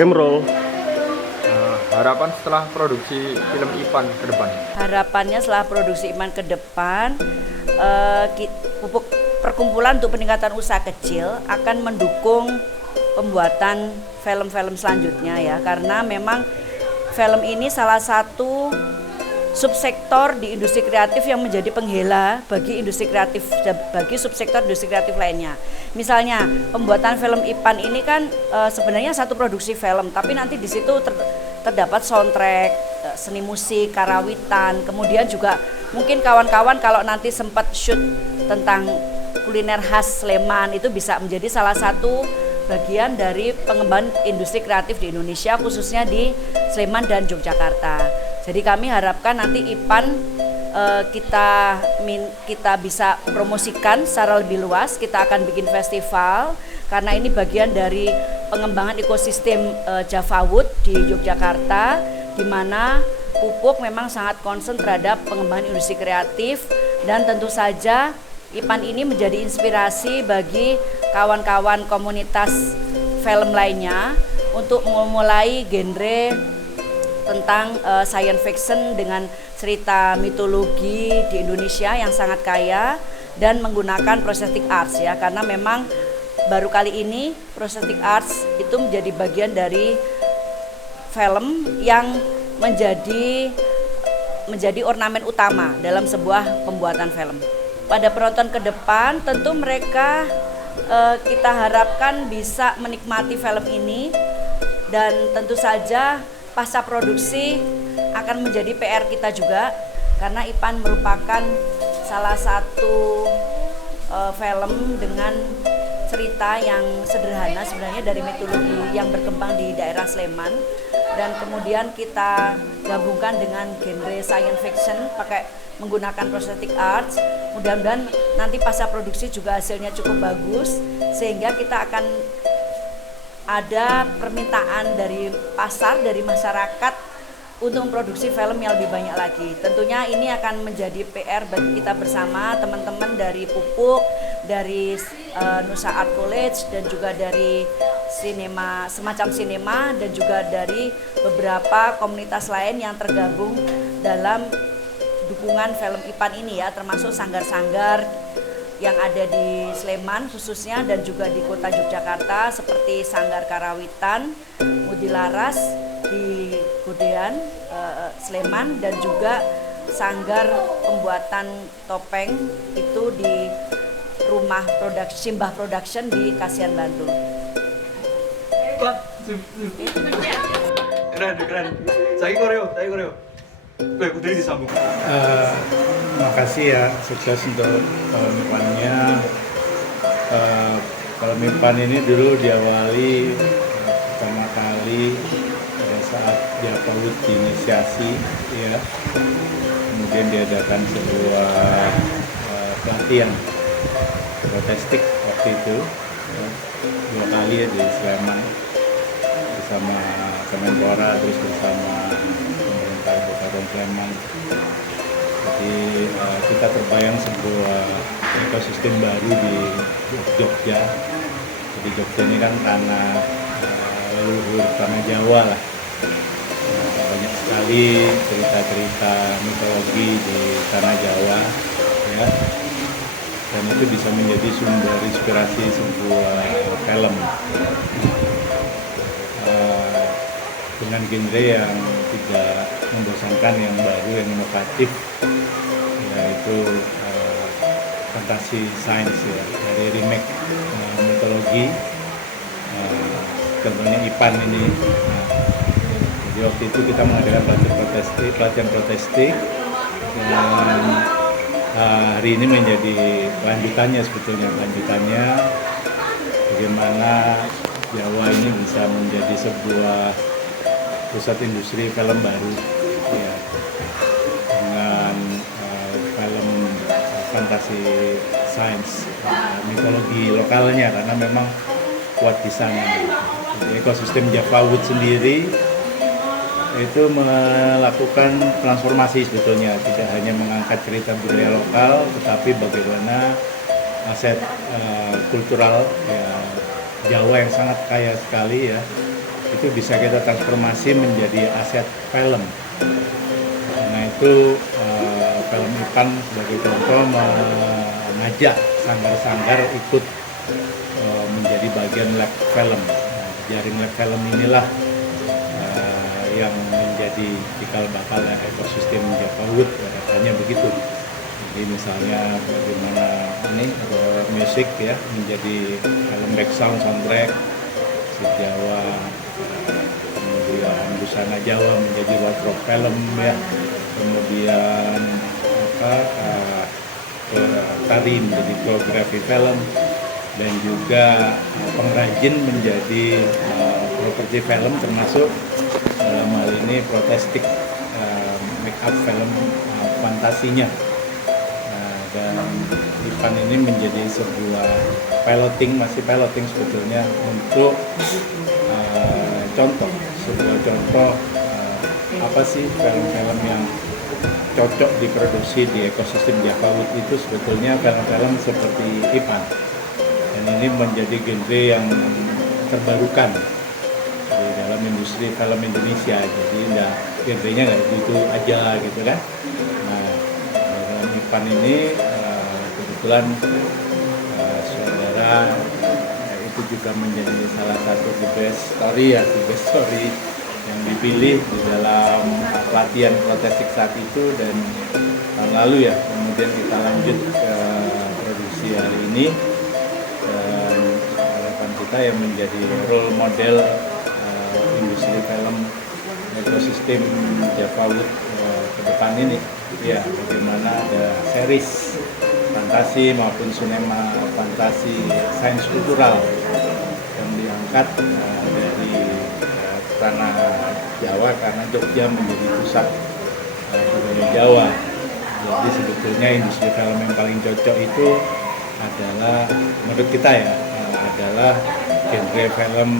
Kemrol. Harapan setelah produksi film Ipan ke depan? Harapannya setelah produksi Ipan ke depan, pupuk perkumpulan untuk peningkatan usaha kecil akan mendukung pembuatan film-film selanjutnya ya, karena memang film ini salah satu subsektor di industri kreatif yang menjadi penghela bagi industri kreatif, bagi subsektor industri kreatif lainnya. Misalnya pembuatan film Ipan ini kan sebenarnya satu produksi film, tapi nanti di situ terdapat soundtrack, seni musik, karawitan, kemudian juga mungkin kawan-kawan kalau nanti sempat shoot tentang kuliner khas Sleman itu bisa menjadi salah satu bagian dari pengembangan industri kreatif di Indonesia, khususnya di Sleman dan Yogyakarta. Jadi kami harapkan nanti Ipan kita bisa promosikan secara lebih luas. Kita akan bikin festival karena ini bagian dari pengembangan ekosistem Java Wood di Yogyakarta, di mana pupuk memang sangat concern terhadap pengembangan industri kreatif, dan tentu saja Ipan ini menjadi inspirasi bagi kawan-kawan komunitas film lainnya untuk memulai genre tentang science fiction dengan cerita mitologi di Indonesia yang sangat kaya dan menggunakan prosthetic arts ya, karena memang baru kali ini prosthetic arts itu menjadi bagian dari film yang menjadi ornamen utama dalam sebuah pembuatan film. Pada penonton ke depan tentu mereka kita harapkan bisa menikmati film ini, dan tentu saja pasca produksi akan menjadi PR kita juga, karena Ipan merupakan salah satu film dengan cerita yang sederhana sebenarnya dari mitologi yang berkembang di daerah Sleman, dan kemudian kita gabungkan dengan genre science fiction pakai menggunakan prosthetic arts. Mudah-mudahan nanti pasca produksi juga hasilnya cukup bagus sehingga kita akan ada permintaan dari pasar, dari masyarakat untuk memproduksi film yang lebih banyak lagi. Tentunya ini akan menjadi PR bagi kita bersama, teman-teman dari Pupuk, dari Nusa Art College, dan juga dari sinema, semacam sinema, dan juga dari beberapa komunitas lain yang tergabung dalam dukungan film Ipan ini ya, termasuk sanggar-sanggar yang ada di Sleman khususnya dan juga di kota Yogyakarta seperti Sanggar Karawitan, Mudilaras di Godean, Sleman, dan juga sanggar pembuatan topeng itu di rumah Simbah Production di Kasihan, Bandung. Keren. Saya koreo. Baik, udah disambung. Makasih ya, sukses untuk Mipannya. Kalau Mipan ini dulu diawali pertama kali pada saat Java Wood diinisiasi ya, kemudian diadakan sebuah pelatihan protestik waktu itu ya, 2 kali ya di Sleman bersama Kemenpora, terus bersama pemerintah Kabupaten Sleman. Jadi kita terbayang sebuah ekosistem baru di Jogja. Jadi Jogja ini kan tanah leluhur, tanah Jawa lah. Banyak sekali cerita-cerita mitologi di tanah Jawa ya. Dan itu bisa menjadi sumber inspirasi sebuah film dengan genre yang tidak membosankan, yang baru, yang inovatif, yaitu fantasi sains ya, dari remake mitologi, contohnya Ipan ini. Jadi waktu itu kita mengadakan pelatihan protestik, dan hari ini menjadi lanjutannya sebetulnya, bagaimana Jawa ini bisa menjadi sebuah pusat industri film baru ya, dengan film fantasi sains, mitologi lokalnya, karena memang kuat di sana. Jadi ekosistem Java Wood sendiri itu melakukan transformasi sebetulnya, tidak hanya mengangkat cerita budaya lokal, tetapi bagaimana aset kultural ya, Jawa yang sangat kaya sekali ya, itu bisa kita transformasi menjadi aset film. Karena itu film IPAN sebagai contoh mengajak sanggar-sanggar ikut menjadi bagian lab film. Nah, jaring lab film inilah yang menjadi cikal bakal ekosistem Java Wood, katanya begitu. Jadi misalnya bagaimana ini musik ya menjadi film background soundtrack musik Jawa, kemudian busana Jawa menjadi wardrobe film ya, kemudian tari menjadi koreografi film, dan juga pengrajin menjadi properti film, termasuk dalam hal ini protestik make up film fantasinya. Dan IPAN ini menjadi sebuah masih piloting sebetulnya untuk sebuah contoh apa sih film-film yang cocok diproduksi di ekosistem Java Wood. Itu sebetulnya film-film seperti IPAN, dan ini menjadi genre yang terbarukan di dalam industri film Indonesia. Jadi genrenya nggak gitu aja gitu kan. Nah, dalam IPAN ini kebetulan saudara itu juga menjadi salah satu the best story yang dipilih di dalam pelatihan protestik saat itu, dan tahun lalu ya kemudian kita lanjut ke produksi hari ini, dan harapan kita yang menjadi role model industri film ekosistem Java Wood ke depan ini ya, bagaimana ada series fantasi maupun sinema fantasi sains kultural yang diangkat dari tanah Jawa, karena Jogja menjadi pusat budaya Jawa. Jadi sebetulnya industri film yang paling cocok itu adalah, menurut kita ya, adalah genre film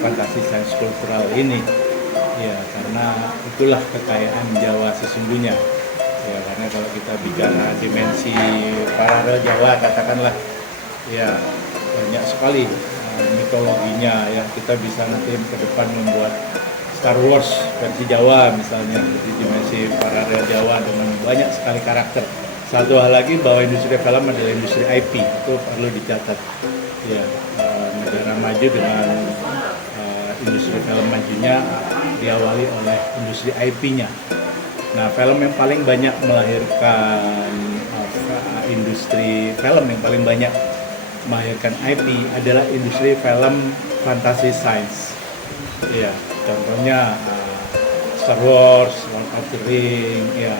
fantasi sains kultural ini ya, karena itulah kekayaan Jawa sesungguhnya ya. Karena kalau kita bicara dimensi paralel Jawa, katakanlah ya, banyak sekali mitologinya ya. Kita bisa nanti ke depan membuat Star Wars versi Jawa misalnya, jadi dimensi paralel Jawa dengan banyak sekali karakter. Satu hal lagi, bahwa industri film adalah industri IP, itu perlu dicatat ya. Negara maju dengan industri film majunya diawali oleh industri IP-nya. Nah, film yang paling banyak melahirkan industri film yang paling banyak melahirkan IP adalah industri film fantasi sains. Ya, contohnya Star Wars, Lord of the Rings, ya,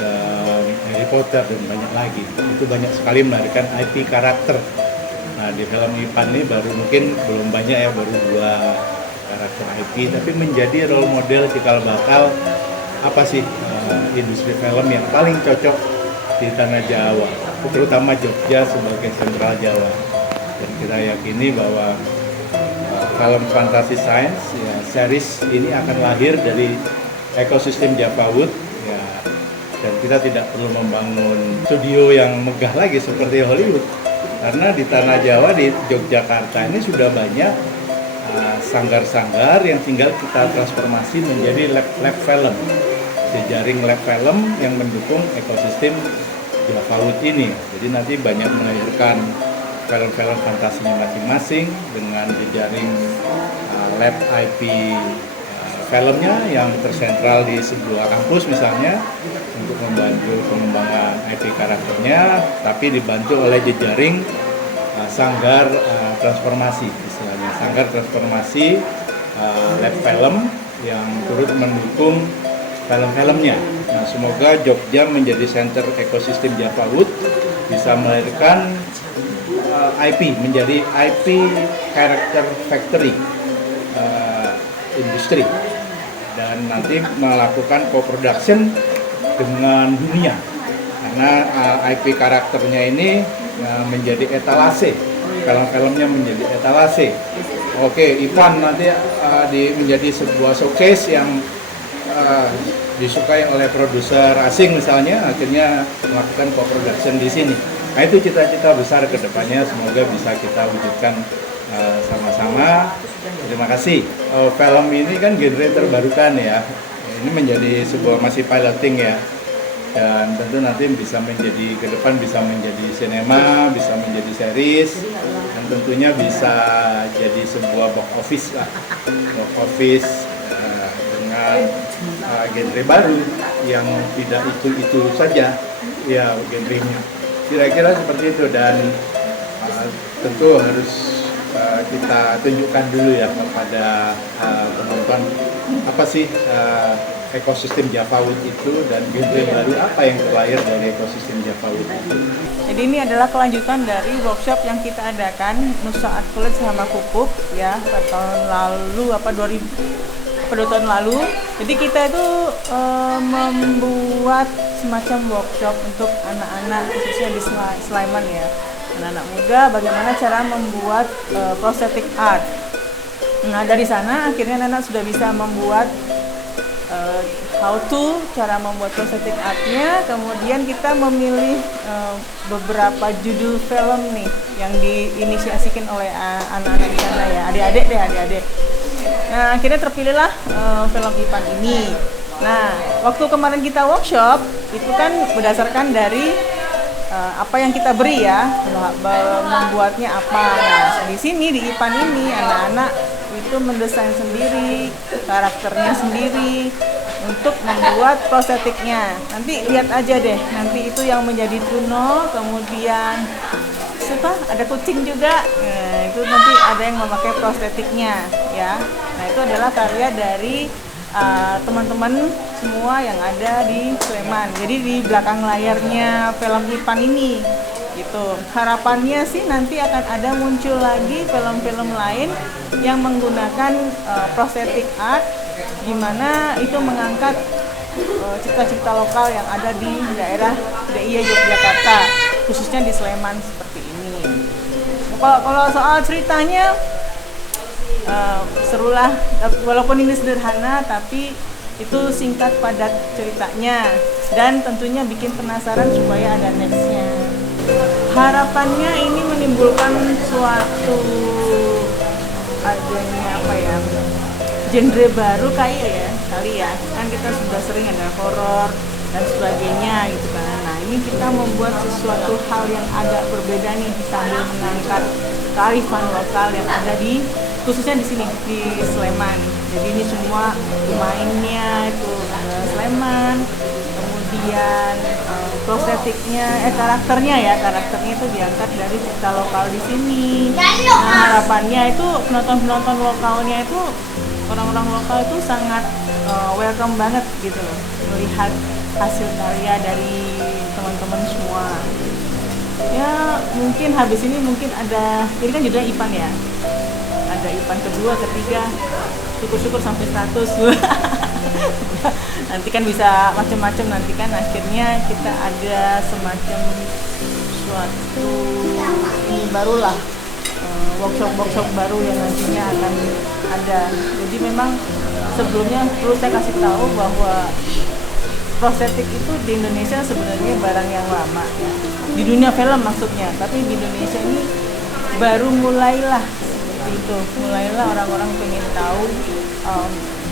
dan Harry Potter dan banyak lagi. Itu banyak sekali melahirkan IP karakter. Nah, di film IPAN ini baru mungkin belum banyak ya, baru 2 karakter IP, tapi menjadi role model cikal bakal apa sih industri film yang paling cocok di tanah Jawa, terutama Jogja sebagai sentral Jawa. Dan kita yakini bahwa film fantasi sains ya, series ini akan lahir dari ekosistem Java Wood ya, dan kita tidak perlu membangun studio yang megah lagi seperti Hollywood, karena di tanah Jawa, di Yogyakarta ini sudah banyak sanggar-sanggar yang tinggal kita transformasi menjadi lab film, jejaring lab film yang mendukung ekosistem Java Wood ini. Jadi nanti banyak melahirkan film-film fantasinya masing-masing dengan jejaring lab IP filmnya yang tersentral di sebuah kampus misalnya, untuk membantu pengembangan IP karakternya, tapi dibantu oleh jejaring sanggar transformasi, istilahnya sanggar transformasi lab film yang turut mendukung film-filmnya. Nah, semoga Jogja menjadi center ekosistem Java Wood, bisa melahirkan IP, menjadi IP character factory industri, dan nanti melakukan co-production dengan dunia, karena IP karakternya ini menjadi etalase, film-filmnya menjadi etalase. Oke, IPAN nanti menjadi sebuah showcase yang disukai oleh produser asing misalnya, akhirnya melakukan co-production di sini. Nah, itu cita-cita besar ke depannya, semoga bisa kita wujudkan sama-sama. Terima kasih. Film ini kan genre terbarukan ya. Ini menjadi sebuah masih piloting ya. Dan tentu nanti bisa menjadi ke depan bisa menjadi sinema, bisa menjadi series, dan tentunya bisa jadi sebuah box office lah. Box office dengan genre baru yang tidak itu saja ya genrenya. Kira-kira seperti itu dan tentu harus kita tunjukkan dulu ya kepada penonton apa sih ekosistem Java Wood itu dan genre baru apa yang terlahir dari ekosistem Java Wood itu. Jadi ini adalah kelanjutan dari workshop yang kita adakan Nusa Art College sama Pupuk ya pada tahun lalu 2 tahun lalu. Jadi kita itu membuat semacam workshop untuk anak-anak khususnya di Sleman ya. Anak-anak muda bagaimana cara membuat prosthetic art. Nah dari sana akhirnya anak-anak sudah bisa membuat how to cara membuat prosthetic artnya. Kemudian kita memilih beberapa judul film nih yang diinisiasikan oleh anak-anak di sana ya, adik-adik. Nah akhirnya terpilihlah film IPAN ini. Nah waktu kemarin kita workshop itu kan berdasarkan dari apa yang kita beri ya, membuatnya apa. Nah di sini di IPAN ini anak-anak itu mendesain sendiri, karakternya sendiri untuk membuat prostetiknya. Nanti lihat aja deh, nanti itu yang menjadi Kuno, kemudian ada kucing juga. Nah, itu nanti ada yang memakai prostetiknya ya. Nah itu adalah karya dari teman-teman semua yang ada di Sleman. Jadi di belakang layarnya film IPAN ini gitu. Harapannya sih nanti akan ada muncul lagi film-film lain yang menggunakan prosthetic art di mana itu mengangkat cipta-cipta lokal yang ada di daerah DIY Yogyakarta, khususnya di Sleman seperti ini. Kalau soal ceritanya serulah, walaupun ini sederhana tapi itu singkat padat ceritanya dan tentunya bikin penasaran supaya ada nextnya. Harapannya ini menimbulkan suatu adanya apa ya, genre baru kali ya kan kita sudah sering ada horor dan sebagainya gitu kan. Nah ini kita membuat sesuatu hal yang agak berbeda nih sambil mengangkat kearifan lokal yang ada di khususnya di sini di Sleman. Jadi ini semua pemainnya itu Sleman, kemudian prostetiknya, karakternya itu diangkat dari cipta lokal di sini. Nah, harapannya itu penonton lokalnya itu orang-orang lokal itu sangat welcome banget gitu loh, melihat hasil karya dari teman-teman semua. Ya mungkin habis ini mungkin ada, ini kan judulnya IPAN ya, ada IPAN kedua, ketiga, syukur-syukur sampai 100. Nanti kan bisa macam-macam, nanti kan akhirnya kita ada semacam suatu ini barulah, workshop baru yang nantinya akan ada. Jadi memang sebelumnya perlu saya kasih tahu bahwa prostetik itu di Indonesia sebenarnya barang yang lama ya. Di dunia film maksudnya, tapi di Indonesia ini baru mulailah orang-orang pengen tahu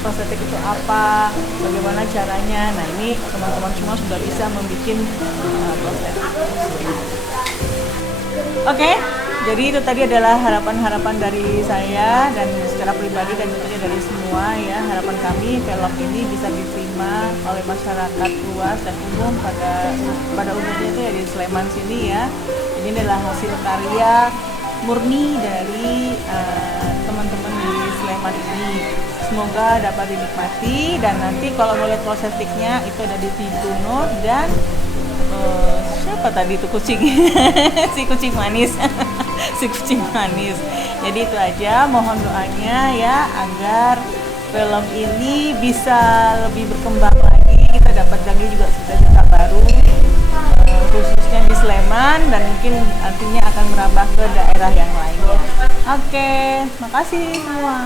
prostetik itu apa, bagaimana caranya. Nah ini teman-teman semua sudah bisa membuat prostetik. Oke, jadi itu tadi adalah harapan-harapan dari saya dan secara pribadi dan tentunya dari semua ya. Harapan kami film ini bisa diterima oleh masyarakat luas dan umum pada umumnya itu ya di Sleman sini ya. Ini adalah hasil karya murni dari teman-teman di Sleman ini. Semoga dapat dinikmati dan nanti kalau mau lihat prostetiknya itu ada di Tibuno dan siapa tadi itu kucing si kucing manis si kucing manis. Jadi itu aja, mohon doanya ya agar film ini bisa lebih berkembang lagi, kita dapat lagi juga cerita-cerita baru khususnya di Sleman dan mungkin nantinya akan merambah ke daerah yang lainnya. Oke, makasih semua.